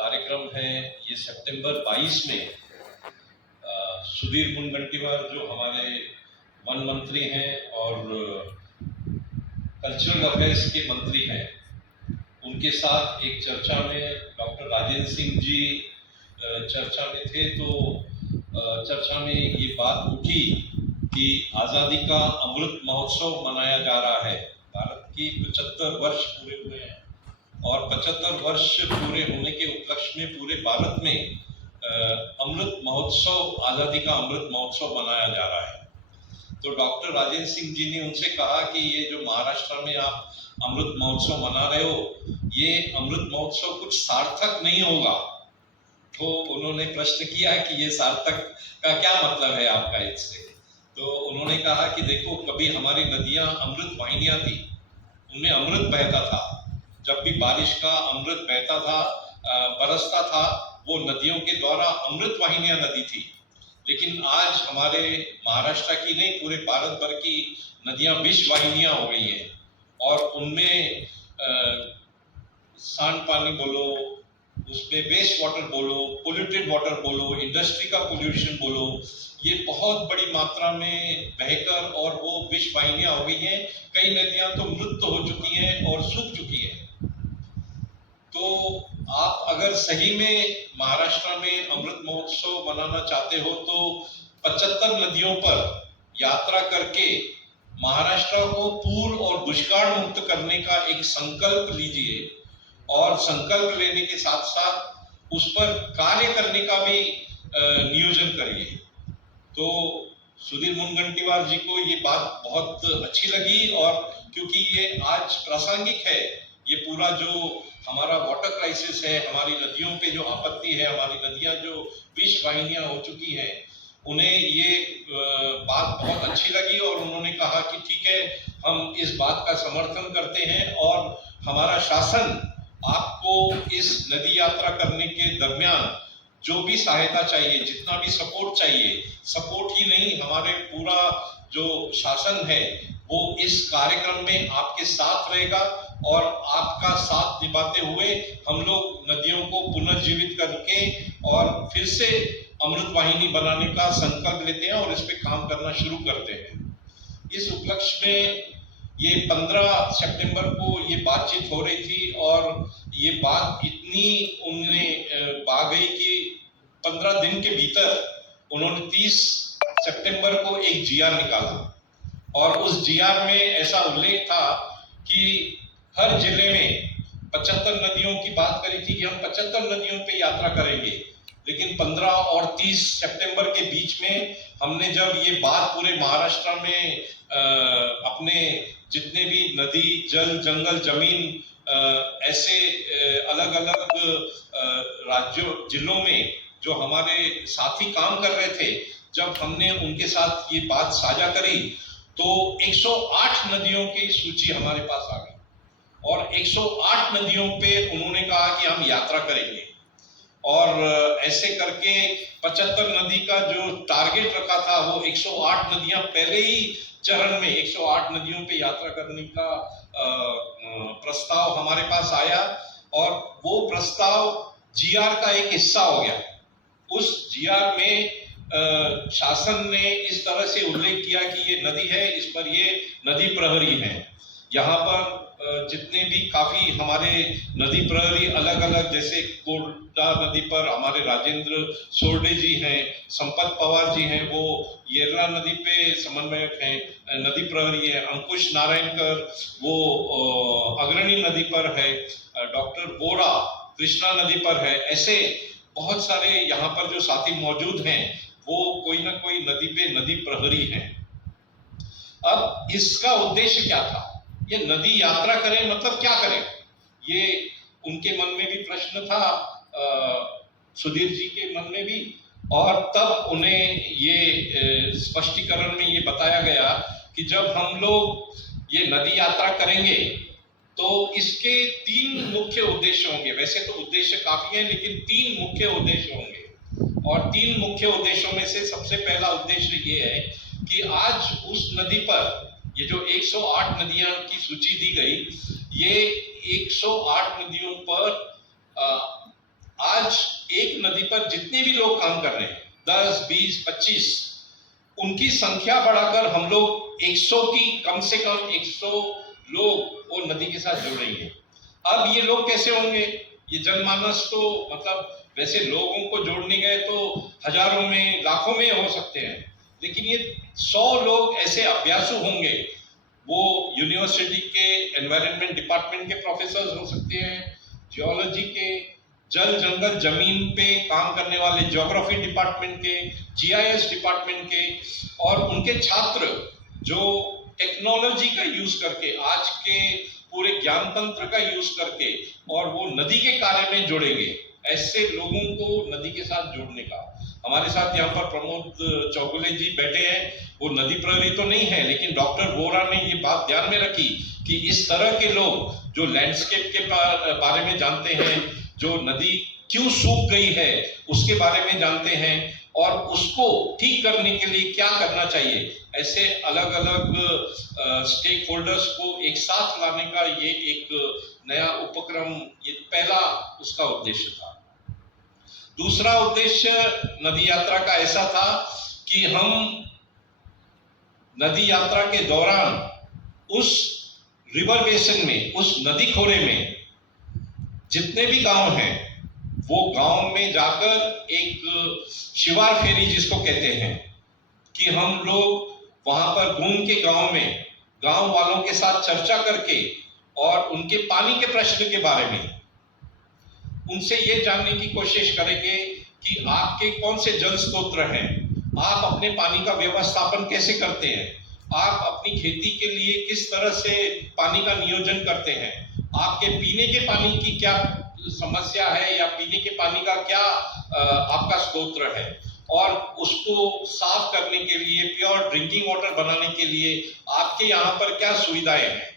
कार्यक्रम है ये सितंबर 22 में सुधीर मुनगंटीवार जो हमारे वन मंत्री हैं और कल्चरल अफेयर्स के मंत्री हैं, उनके साथ एक चर्चा में डॉक्टर राजेंद्र सिंह जी चर्चा में थे। तो चर्चा में ये बात उठी कि आज़ादी का अमृत महोत्सव मनाया जा रहा है। भारत की 75 वर्ष पूरे हुए हैं और 75 वर्ष पूरे होने के उपलक्ष्य में पूरे भारत में अमृत महोत्सव, आज़ादी का अमृत महोत्सव मनाया जा रहा है। तो डॉक्टर राजेंद्र सिंह जी ने उनसे कहा कि ये जो महाराष्ट्र में आप अमृत महोत्सव मना रहे हो, ये अमृत महोत्सव कुछ सार्थक नहीं होगा। तो उन्होंने प्रश्न किया कि ये सार्थक का क्या मतलब है आपका इससे। तो उन्होंने कहा कि देखो, कभी हमारी नदियां अमृत वाहिनियां थी, उनमें अमृत बहता था। जब भी बारिश का अमृत बहता था, बरसता था, वो नदियों के द्वारा अमृत वाहिनियां नदी थी। लेकिन आज हमारे महाराष्ट्र की नहीं, पूरे भारत भर की नदियां विष वाहिनियां हो गई हैं और उनमें सांड पानी बोलो, उसमें वेस्ट वाटर बोलो, पोल्यूटेड वाटर बोलो, इंडस्ट्री का पोल्यूशन बोलो, ये बहुत बड़ी मात्रा में बहकर और वो विष वाहिनियां हो गई हैं। कई नदियां तो मृत हो चुकी हैं और सूख चुकी हैं। तो आप अगर सही में महाराष्ट्र में अमृत महोत्सव मनाना चाहते हो तो 75 नदियों पर यात्रा करके महाराष्ट्र को पूर्ण और दुष्काल मुक्त करने का एक संकल्प लीजिए और संकल्प लेने के साथ साथ उस पर कार्य करने का भी नियोजन करिए। तो सुधीर मुनगंटीवार जी को ये बात बहुत अच्छी लगी और क्योंकि ये आज प्रासंगिक है, ये पूरा जो हमारा वाटर क्राइसिस है, हमारी नदियों पे जो आपत्ति है, हमारी नदियां जो विष वाहिनियां हो चुकी हैं, उन्हें ये बात बहुत अच्छी लगी और उन्होंने कहा कि ठीक है, हम इस बात का समर्थन करते हैं और हमारा शासन आपको इस नदी यात्रा करने के दरमियान जो भी सहायता चाहिए, जितना भी सपोर्ट चाहिए, सपोर्ट ही नहीं, हमारे पूरा जो शासन है वो इस कार्यक्रम में आपके साथ रहेगा और आपका साथ निभाते हुए हम लोग नदियों को पुनर्जीवित करके और फिर से अमृत वाहिनी बनाने का संकल्प लेते हैं और इस पे काम करना शुरू करते हैं। इस उपलक्ष्य में ये 15 सितंबर को ये बातचीत हो रही थी और ये बात इतनी उन्हें आ गई कि 15 दिन के भीतर उन्होंने 30 सितंबर को एक जीआर निकाला और उस जीआर में ऐसा उल्लेख था कि हर जिले में 75 नदियों की बात करी थी कि हम 75 नदियों पे यात्रा करेंगे। लेकिन 15 और 30 सितंबर के बीच में हमने जब ये बात पूरे महाराष्ट्र में अपने जितने भी नदी, जल, जंगल, जमीन ऐसे अलग अलग राज्यों, जिलों में जो हमारे साथी काम कर रहे थे, जब हमने उनके साथ ये बात साझा करी तो 108 नदियों की सूची हमारे पास आ गई और 108 नदियों पे उन्होंने कहा कि हम यात्रा करेंगे और ऐसे करके 75 नदी का जो टारगेट रखा था वो 108 नदियां पहले ही चरण में 108 नदियों पे यात्रा करने का प्रस्ताव हमारे पास आया और वो प्रस्ताव जीआर का एक हिस्सा हो गया। उस जीआर में शासन ने इस तरह से उल्लेख किया कि ये नदी है, इस पर ये नदी प्रहरी है। यहाँ पर जितने भी काफी हमारे नदी प्रहरी अलग अलग, जैसे कोटा नदी पर हमारे राजेंद्र सोरडे जी हैं, संपत पवार जी हैं, वो येरला नदी पे समन्वयक हैं, नदी प्रहरी है, अंकुश नारायणकर वो अग्रणी नदी पर है, डॉक्टर बोरा कृष्णा नदी पर है। ऐसे बहुत सारे यहाँ पर जो साथी मौजूद हैं वो कोई ना कोई नदी पे नदी प्रहरी हैं। अब इसका उद्देश्य क्या था? ये नदी यात्रा करें मतलब क्या करें, ये उनके मन में भी प्रश्न था, सुधीर जी के मन में भी, और तब उन्हें ये स्पष्टीकरण में ये बताया गया कि जब हम लोग ये नदी यात्रा करेंगे तो इसके 3 मुख्य उद्देश्य होंगे। वैसे तो उद्देश्य काफी हैं, लेकिन 3 मुख्य उद्देश्य होंगे और 3 मुख्य उद्देश्यों में से सबसे पहला उद्देश्य ये है कि आज उस नदी पर ये जो 108 नदियां की सूची दी गई, ये 108 नदियों पर आज एक नदी पर जितने भी लोग काम कर रहे हैं 10, 20, 25, उनकी संख्या बढ़ाकर हम लोग 100 की कम से कम 100 लोग वो नदी के साथ जुड़ रही हैं। अब ये लोग कैसे होंगे? ये जनमानस तो मतलब वैसे लोगों को जोड़ने गए तो हजारों में लाखों में हो सकते हैं, लेकिन ये 100 लोग ऐसे अभ्यासु होंगे। वो यूनिवर्सिटी के एनवायरनमेंट डिपार्टमेंट के प्रोफेसर हो सकते हैं, जियोलॉजी के, जल जंगल जमीन पे काम करने वाले ज्योग्राफी डिपार्टमेंट के, जीआईएस डिपार्टमेंट के, और उनके छात्र जो टेक्नोलॉजी का यूज करके, आज के पूरे ज्ञान तंत्र का यूज करके और वो नदी के कार्य में जुड़ेंगे। ऐसे लोगों को नदी के साथ जोड़ने का, हमारे साथ यहाँ पर प्रमोद चौगुले जी बैठे हैं। वो नदी प्रहरी तो नहीं है, लेकिन डॉक्टर वोरा ने ये बात ध्यान में रखी कि इस तरह के लोग जो लैंडस्केप के बारे में जानते हैं, जो नदी क्यों सूख गई है उसके बारे में जानते हैं, और उसको ठीक करने के लिए क्या करना चाहिए, ऐसे अलग अलग स्टेक होल्डर्स को एक साथ लाने का ये एक नया उपक्रम, ये पहला उसका उद्देश्य था। दूसरा उद्देश्य नदी यात्रा का ऐसा था कि हम नदी यात्रा के दौरान उस रिवर बेसिन में, उस नदी खोरे में जितने भी गांव हैं, वो गांव में जाकर एक शिवार फेरी जिसको कहते हैं, कि हम लोग वहां पर घूम के गांव में गांव वालों के साथ चर्चा करके और उनके पानी के प्रश्न के बारे में उनसे ये जानने की कोशिश करेंगे कि आपके कौन से जल स्रोत हैं, आप अपने पानी का व्यवस्थापन कैसे करते हैं, आप अपनी खेती के लिए किस तरह से पानी का नियोजन करते हैं, आपके पीने के पानी की क्या समस्या है या पीने के पानी का क्या आपका स्रोत है, और उसको साफ करने के लिए, प्योर ड्रिंकिंग वाटर बनाने के लिए आपके यहाँ पर क्या सुविधाएं हैं।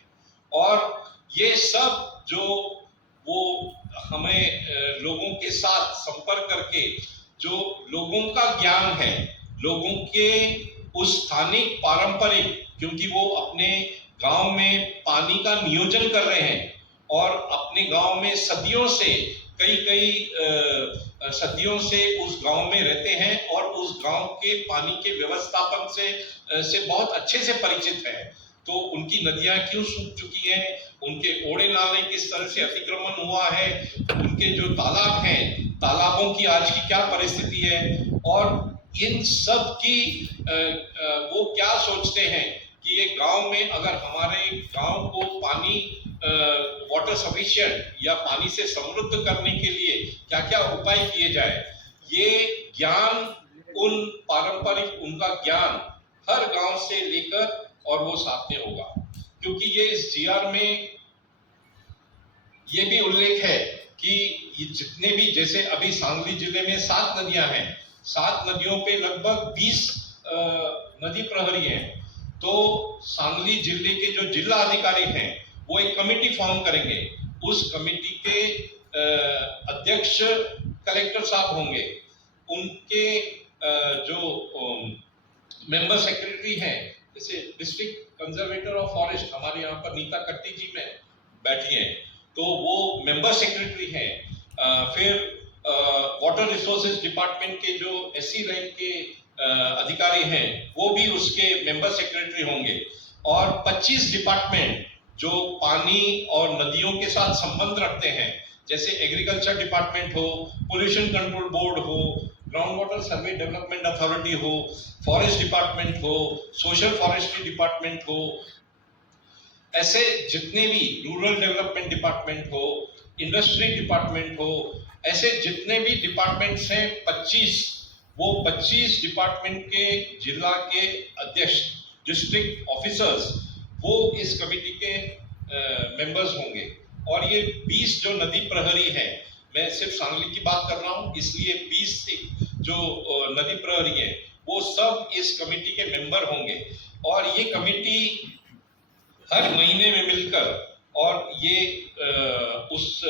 और ये सब जो वो हमें लोगों के साथ संपर्क करके जो लोगों का ज्ञान है, लोगों के उस स्थानिक पारंपरिक, क्योंकि वो अपने गांव में पानी का नियोजन कर रहे हैं और अपने गांव में सदियों से कई सदियों से उस गांव में रहते हैं और उस गांव के पानी के व्यवस्थापन से बहुत अच्छे से परिचित है। तो उनकी नदियां क्यों सूख चुकी हैं, उनके ओड़े नाले किस तरह से अतिक्रमण हुआ है, उनके जो तालाब हैं, तालाबों की आज की क्या परिस्थिति है, और इन सब की वो क्या सोचते हैं कि ये गांव में अगर हमारे गांव को पानी वाटर सफिशिएंट या पानी से समृद्ध करने के लिए क्या क्या उपाय किए जाए, ये ज्ञान, उन पारंपरिक उनका ज्ञान हर गांव से लेकर और वो साथ में होगा। क्योंकि ये इस जीआर में ये भी उल्लेख है कि ये जितने भी, जैसे अभी सांगली जिले में 7 नदियां हैं, 7 नदियों पे लगभग 20 नदी प्रहरी हैं। तो सांगली जिले के जो जिला अधिकारी हैं वो एक कमेटी फॉर्म करेंगे, उस कमेटी के अध्यक्ष कलेक्टर साहब होंगे, उनके जो मेंबर सेक्रेटरी हैं, जैसे डिस्ट्रिक्ट कंजर्वेटर ऑफ फॉरेस्ट हमारे यहाँ पर नीता कट्टी जी में बैठी हैं, तो वो मेंबर सेक्रेटरी हैं। फिर वाटर रिसोर्सेज डिपार्टमेंट के जो एससी रैंक के अधिकारी हैं वो भी उसके मेंबर सेक्रेटरी होंगे, और 25 डिपार्टमेंट जो पानी और नदियों के साथ संबंध रखते हैं, जैसे एग्रीकल्चर डिपार्टमेंट हो, पोल्यूशन कंट्रोल बोर्ड हो, ग्राउंड वाटर सर्वे डेवलपमेंट अथॉरिटी हो, फॉरेस्ट डिपार्टमेंट हो, सोशल फॉरेस्ट्री डिपार्टमेंट हो, ऐसे जितने भी रूरल डेवलपमेंट डिपार्टमेंट हो, इंडस्ट्री डिपार्टमेंट हो, ऐसे जितने भी डिपार्टमेंट्स हैं 25, वो 25 डिपार्टमेंट के जिला के अध्यक्ष, डिस्ट्रिक्ट ऑफिसर्स, वो इस कमेटी के मेंबर्स होंगे। और ये 20 जो नदी प्रहरी हैं, मैं सिर्फ सांगली की बात कर रहा हूँ, इसलिए 20 जो नदी प्रहरी हैं वो सब इस कमेटी के मेंबर होंगे। और ये कमेटी हर महीने में मिलकर और ये उस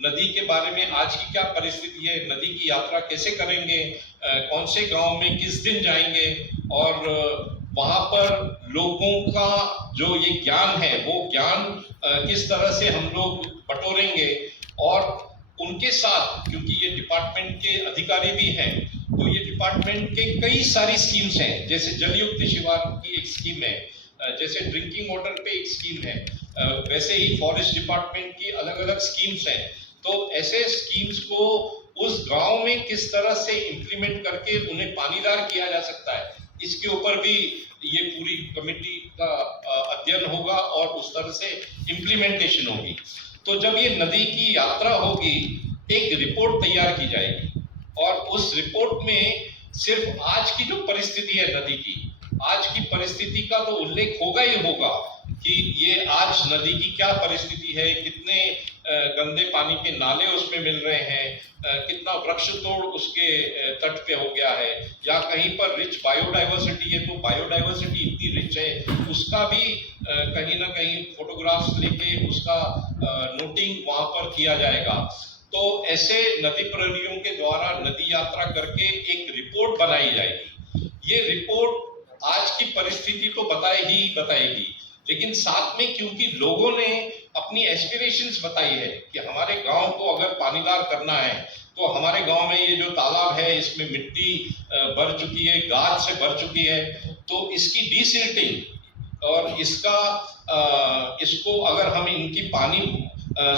नदी के बारे में आज की क्या परिस्थिति है, नदी की यात्रा कैसे करेंगे, कौन से गांव में किस दिन जाएंगे, और वहां पर लोगों का जो ये ज्ञान है वो ज्ञान किस तरह से हम लोग बटोरेंगे, और उनके साथ, क्योंकि ये अधिकारी भी हैं, तो ये डिपार्टमेंट के कई सारी स्कीम्स हैं, जैसे जलयुक्त शिवार की एक स्कीम है, जैसे ड्रिंकिंग वाटर पे एक स्कीम है, वैसे ही फॉरेस्ट डिपार्टमेंट की अलग अलग स्कीम्स हैं। तो ऐसे स्कीम्स को उस गांव में किस तरह से इम्प्लीमेंट करके उन्हें पानीदार किया जा सकता है, इसके ऊपर भी ये पूरी कमेटी का अध्ययन होगा और उस तरह से इम्प्लीमेंटेशन होगी। तो जब ये नदी की यात्रा होगी, एक रिपोर्ट तैयार की जाएगी और उस रिपोर्ट में सिर्फ आज की जो परिस्थिति है नदी की, आज की परिस्थिति का तो उल्लेख होगा ही होगा कि ये आज नदी की क्या परिस्थिति है, कितने गंदे पानी के नाले उसमें मिल रहे हैं, कितना वृक्ष तोड़ उसके तट पे हो गया है, या कहीं पर रिच बायोडाइवर्सिटी है, तो बायोडाइवर्सिटी इतनी रिच है उसका भी कहीं ना कहीं फोटोग्राफ्स लेके उसका नोटिंग वहां पर किया जाएगा। तो ऐसे नदी प्रहरियों के द्वारा नदी यात्रा करके एक रिपोर्ट बनाई जाएगी। ये रिपोर्ट आज की परिस्थिति तो बताएगी, लेकिन साथ में क्योंकि लोगों ने अपनी एस्पिरेशंस बताई है कि हमारे गांव को अगर पानीदार करना है, तो हमारे गांव में ये जो तालाब है इसमें मिट्टी भर चुकी है, गाद से भर चुकी है, तो इसकी डीसिल्टिंग और इसको अगर हम इनकी पानी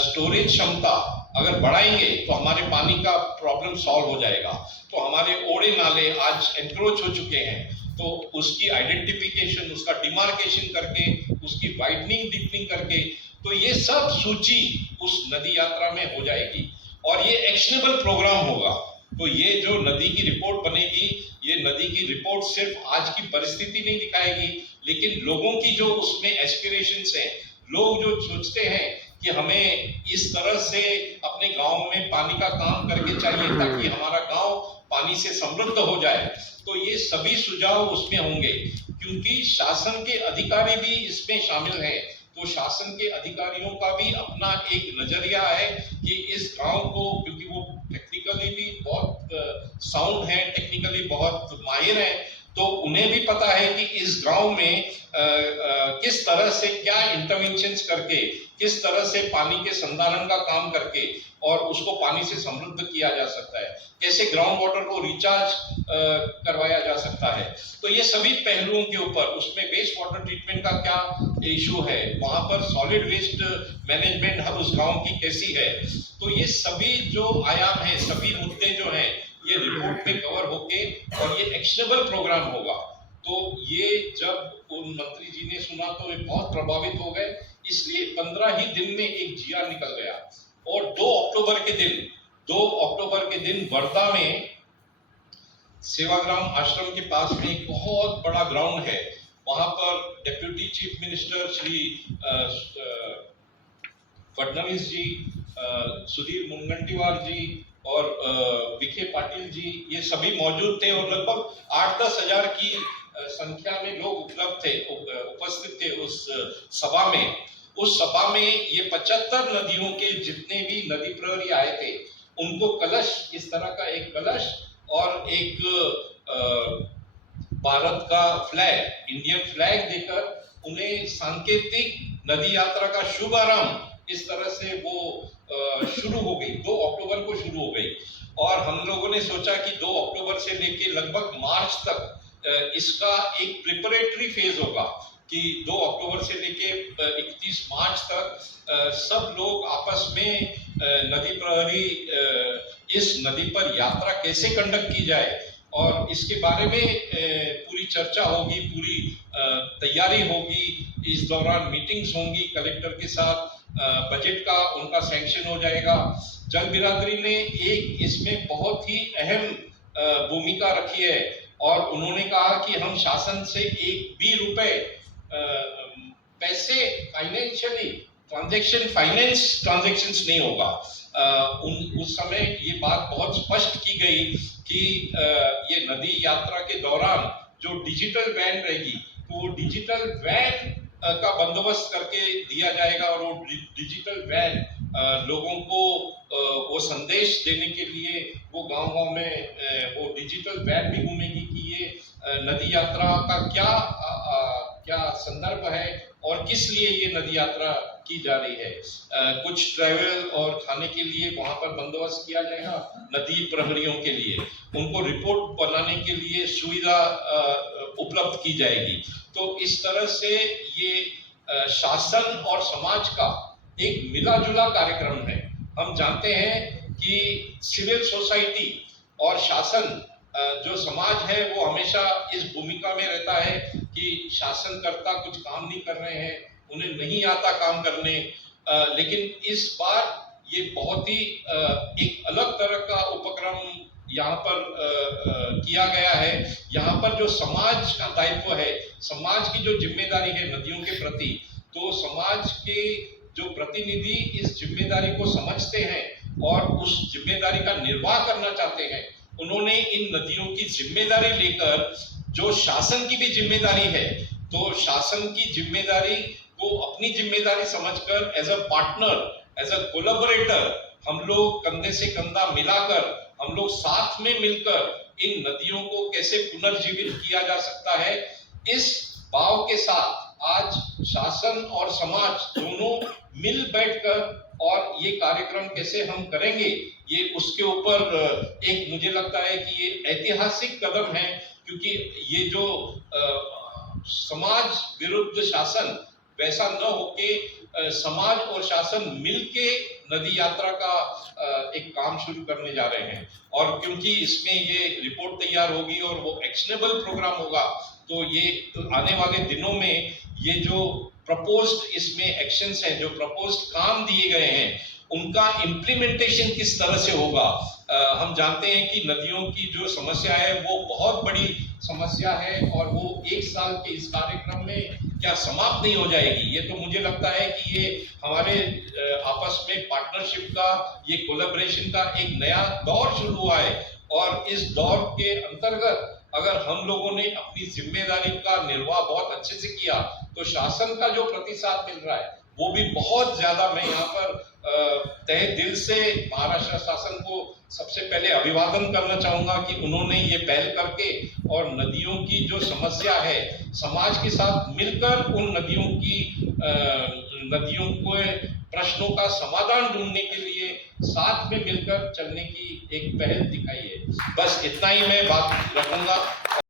स्टोरेज क्षमता अगर बढ़ाएंगे तो हमारे पानी का प्रॉब्लम सॉल्व हो जाएगा। तो हमारे ओड़े नाले आज एनक्रोच हो चुके हैं, तो उसकी आइडेंटिफिकेशन, उसका डिमार्केशन करके, उसकी वाइडनिंग डीपनिंग करके, तो ये सब सूची उस नदी यात्रा में हो जाएगी और ये एक्शनेबल प्रोग्राम होगा। तो ये जो नदी की रिपोर्ट बनेगी, ये नदी की रिपोर्ट सिर्फ आज की परिस्थिति नहीं दिखाएगी, लेकिन लोगों की जो उसमें एस्पिरेशंस हैं, लोग जो सोचते हैं कि हमें इस तरह से अपने गांव में पानी का काम करके चाहिए ताकि हमारा गांव पानी से समृद्ध हो जाए, तो ये सभी सुझाव उसमें होंगे। क्योंकि शासन के अधिकारी भी इसमें शामिल हैं, तो शासन के अधिकारियों का भी अपना एक नजरिया है कि इस गांव को, क्योंकि वो टेक्निकली भी बहुत साउंड है, टेक्निकली बहुत माहिर है, तो उन्हें भी पता है कि इस गांव में किस तरह से क्या इंटरवेंशंस करके, किस तरह से पानी के संधारण का काम करके और उसको पानी से समृद्ध किया जा सकता है, कैसे ग्राउंड वाटर को रिचार्ज करवाया जा सकता है। तो ये सभी पहलुओं के ऊपर, उसमें वेस्ट वाटर ट्रीटमेंट का क्या इशू है, वहां पर सॉलिड वेस्ट मैनेजमेंट हर उस गांव की कैसी है, तो ये सभी जो आयाम है, सभी मुद्दे जो हैं, ये रिपोर्ट में कवर होके और ये एक्शनेबल प्रोग्राम होगा। तो ये जब उन मंत्री जी ने सुना तो वे बहुत प्रभावित हो गए, इसलिए 15 ही दिन में एक जिया निकल गया और 2 अक्टूबर के दिन वर्धा में सेवाग्राम आश्रम के पास में एक बहुत बड़ा ग्राउंड है, वहां पर deputy chief minister Shri Fadnavis ji, Sudhir Mungantiwar ji और विखे पाटिल जी, ये सभी मौजूद थे और लगभग 8-10 हजार की संख्या में लोग उपस्थित थे उस सभा में। उस सभा में ये 75 नदियों के जितने भी नदी प्रहरी आए थे, उनको कलश, इस तरह का एक कलश और एक भारत का फ्लैग, इंडियन फ्लैग देकर उन्हें सांकेतिक नदी यात्रा का शुभारंभ इस तरह से वो शुरू हो गई, 2 अक्टूबर को शुरू हो गई। और हम लोगों ने सोचा कि 2 अक्टूबर से लेके लगभग मार्च तक इसका एक प्रिपरेटरी फेज होगा कि 2 अक्टूबर से लेके 31 मार्च तक सब लोग आपस में नदी प्रहरी इस नदी पर यात्रा कैसे कंडक्ट की जाए और इसके बारे में पूरी चर्चा होगी, पूरी तैयारी होगी। इस दौरान मीटिंग्स होंगी कलेक्टर के साथ, बजट का उनका सैंक्शन हो जाएगा। जल बिरादरी ने एक इसमें बहुत ही अहम भूमिका रखी है और उन्होंने कहा कि हम शासन से एक भी रुपए पैसे फाइनेंशियली फाइनेंस ट्रांजैक्शंस नहीं होगा। उस समय ये बात बहुत स्पष्ट की गई कि ये नदी यात्रा के दौरान जो डिजिटल वैन रहेगी, तो वो डिजिटल वैन का बंदोबस्त करके दिया जाएगा और वो डिजिटल वैन लोगों को वो संदेश देने के लिए वो गांव-गांव में वो डिजिटल वैन भी घूमेगी कि ये नदी यात्रा का क्या संदर्भ है, और किस लिए ये नदी यात्रा की जा रही है। कुछ ट्रैवल और खाने के लिए वहां पर बंदोबस्त किया जाएगा, नदी प्रहरियों के लिए उनको रिपोर्ट बनाने के लिए सुविधा उपलब्ध की जाएगी। तो इस तरह से ये शासन और समाज का एक मिला जुला कार्यक्रम है। हम जानते हैं कि सिविल सोसाइटी और शासन जो समाज है वो हमेशा इस भूमिका में रहता है कि शासनकर्ता कुछ काम नहीं कर रहे हैं, उन्हें नहीं आता काम करने, लेकिन इस बार ये बहुत ही एक अलग तरह का उपक्रम यहाँ पर किया गया है। यहाँ पर जो समाज का दायित्व है, समाज की जो जिम्मेदारी है नदियों के प्रति, तो समाज के जो प्रतिनिधि इस जिम्मेदारी को समझते हैं और उस जिम्मेदारी का निर्वाह करना चाहते हैं, उन्होंने इन नदियों की जिम्मेदारी लेकर, जो शासन की भी जिम्मेदारी है, तो शासन की जिम्मेदारी को अपनी जिम्मेदारी समझकर as a partner, as a collaborator हम लोग कंधे से कंधा मिलाकर, हम लोग साथ में मिलकर इन नदियों को कैसे पुनर्जीवित किया जा सकता है, इस भाव के साथ आज शासन और समाज दोनों मिल बैठकर और ये कार्यक्रम कैसे हम करेंगे, ये उसके ऊपर एक मुझे लगता है कि ये ऐतिहासिक कदम है, क्योंकि ये जो समाज विरुद्ध शासन वैसा न होके समाज और शासन मिलके नदी यात्रा का एक काम शुरू करने जा रहे हैं। और क्योंकि इसमें ये रिपोर्ट तैयार होगी और वो एक्शनेबल प्रोग्राम होगा, तो ये आने वाले दिनों में ये जो प्रपोज्ड इसमें एक्शंस हैं, जो प्रपोज्ड काम दिए गए हैं, उनका इम्प्लीमेंटेशन किस तरह से होगा। हम जानते हैं कि नदियों की जो समस्या है वो बहुत बड़ी समस्या है और वो एक साल के इस कार्यक्रम में क्या समाप्त नहीं हो जाएगी। ये तो मुझे लगता है कि ये हमारे आपस में पार्टनरशिप का, ये कोलैबोरेशन का एक नया दौर शुरू हुआ है और इस दौर के अंतर्गत अगर हम लोगों ने अपनी जिम्मेदारी का निर्वाह बहुत अच्छे से किया, तो शासन का जो प्रतिसाद मिल रहा है वो भी बहुत ज्यादा। मैं यहाँ पर तहे दिल से महाराष्ट्र शासन को सबसे पहले अभिवादन करना चाहूंगा कि उन्होंने ये पहल करके और नदियों की जो समस्या है, समाज के साथ मिलकर उन नदियों को प्रश्नों का समाधान ढूंढने के लिए साथ में मिलकर चलने की एक पहल दिखाई है। बस इतना ही मैं बात रखूंगा।